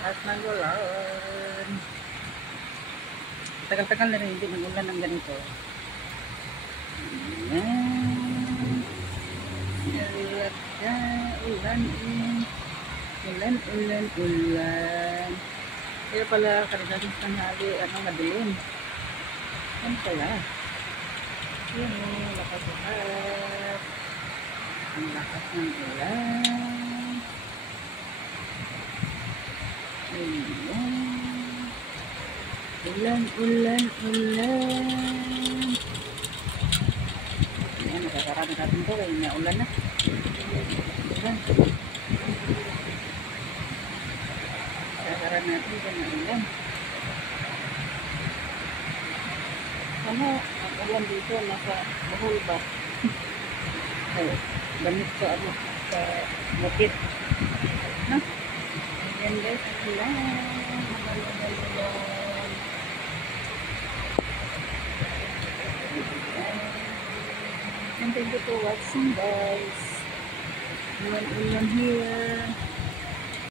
lakas ng ulan. Tagal-tagal na rin hindi nag-ulan ng ganito. Ayan. Ulan. Ulan, ulan, ulan. Kaya pala kanilang tanghali, madilim. Yan pala. Yan lakas-lakas. Ang lakas ng ulan. Ayan. Ulan, ulan, ulan. Ayan, nakasarado natin ito kaya naulan na. Ulan. Nakasarado natin ito naulan. Ano, ang ulan dito, nasa Bohol ba? Oh, gamit sa sa bukit. No? Ayan guys, ulan. And thank you for watching guys. Ulan-ulan here.